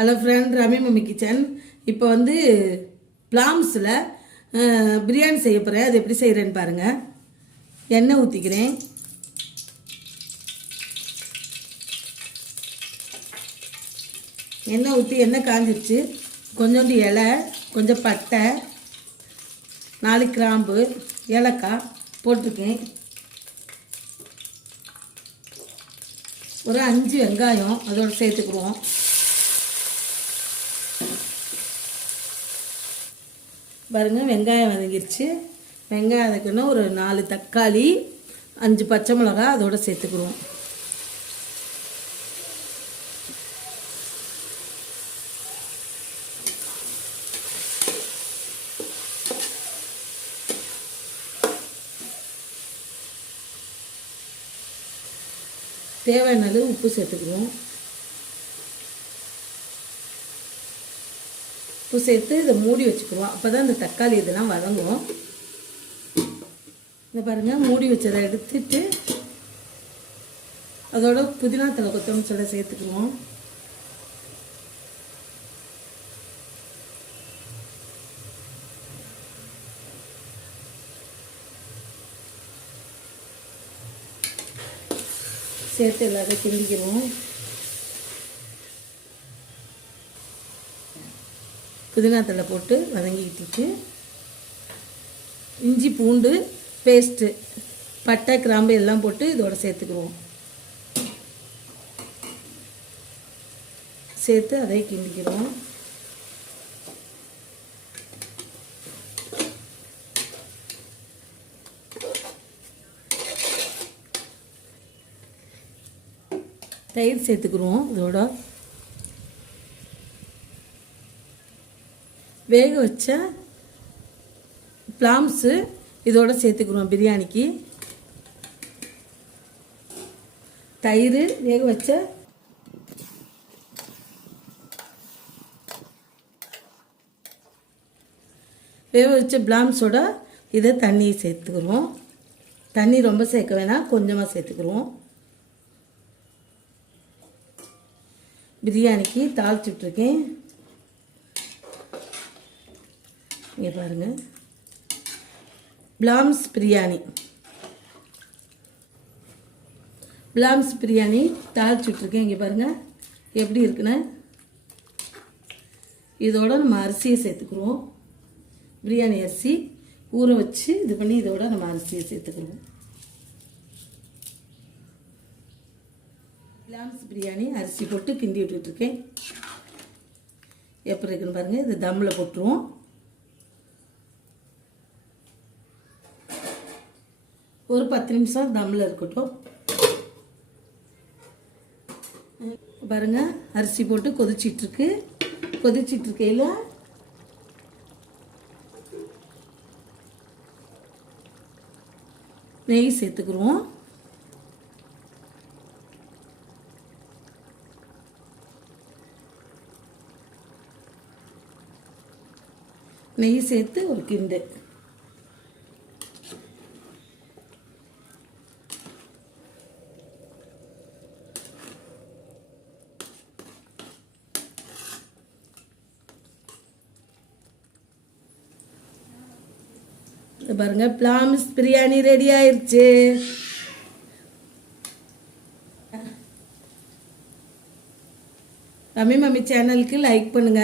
Hello friend, Ravi mummy kitchen. இப்போ வந்து பிளாம்ஸில் பிரியாணி செய்ய போகிறேன். அது எப்படி செய்கிறேன்னு பாருங்கள். எண்ணெய் ஊற்றிக்கிறேன். எண்ணெய் ஊற்றி எண்ணெய் காஞ்சிருச்சு. கொஞ்சோண்டு இலை, கொஞ்சம் பட்டை, 4 கிராம்பு, ஏலக்காய் போட்டிருக்கேன். ஒரு 5 வெங்காயம் அதோடு சேர்த்துக்குருவோம். பாருங்கள், வெங்காயம் வதங்கிருச்சு. வெங்காயம் வதக்கணும். ஒரு 4 தக்காளி, 5 பச்சை மிளகா அதோடு சேர்த்துக்குருவோம். தேவையான அளவு உப்பு சேர்த்துக்குவோம். உப்பு சேர்த்து இதை மூடி வச்சுக்குவோம். அப்போ தான் இந்த தக்காளி இதெல்லாம் வதங்கும். இதை பாருங்கள், மூடி வச்சதை எடுத்துட்டு அதோட புதினா தழை, கொத்தமல்லி தழை சேர்த்துக்குவோம். சேர்த்து எல்லாத்தையும் கிண்டிக்கிறோம். புதினா தழை போட்டு வதங்கிக்கிட்டு இஞ்சி பூண்டு பேஸ்ட்டு, பட்டை கிராம்பு எல்லாம் போட்டு இதோட சேர்த்துக்குவோம். சேர்த்து அதை கிண்டிக்கிறோம். தயிர் சேர்த்துக்குருவோம். இதோட வேக வச்ச பிளாம்ஸு இதோட சேர்த்துக்குருவோம். பிரியாணிக்கு தயிர், வேக வச்ச பிளாம்ஸோட இதை தண்ணியை சேர்த்துக்குருவோம். தண்ணி ரொம்ப சேர்க்க வேணாம், கொஞ்சமாக சேர்த்துக்குருவோம். பிரியாணிக்கு தாளிச்சுட்ருக்கேன். இங்கே பாருங்கள், பிளாம்ஸ் பிரியாணி தாளிச்சுட்ருக்கேன். இங்கே பாருங்கள் எப்படி இருக்குன்னு. இதோட நம்ம அரிசியை சேர்த்துக்குருவோம். பிரியாணி அரிசி ஊற வச்சு இது பண்ணி இதோட நம்ம அரிசியை சேர்த்துக்குருவோம். பிளாம்ஸ் பிரியாணி அரிசி போட்டு கிண்டி விட்டுருக்கேன். எப்படி இருக்குன்னு பாருங்கள். இது தம்மில் போட்டுருவோம். ஒரு 10 நிமிஷம் தம்மில் இருக்கட்டும். பாருங்கள், அரிசி போட்டு கொதிச்சிட்ருக்கையில் நெய் சேர்த்துக்குருவோம். நெய் சேர்த்து ஒரு கிண்டு. பாருங்க, பிளாம்ஸ் பிரியாணி ரெடி ஆயிருச்சு. ரவி மம்மி சேனலுக்கு லைக் பண்ணுங்க.